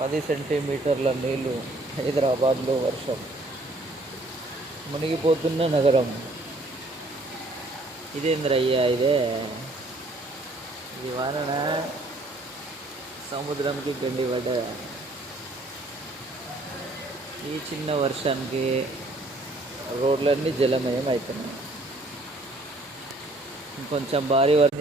10 సెంటీమీటర్ల నీళ్లు. హైదరాబాద్లో వర్షం. మునిగిపోతున్న నగరం. ఇదేంద్రయ్యా ఇదే? ఇది వాననా సముద్రంకి గండి పడ్డా? ఈ చిన్న వర్షానికి రోడ్లన్నీ జలమయం అవుతున్నాయి. ఇంకొంచెం భారీ వర్షం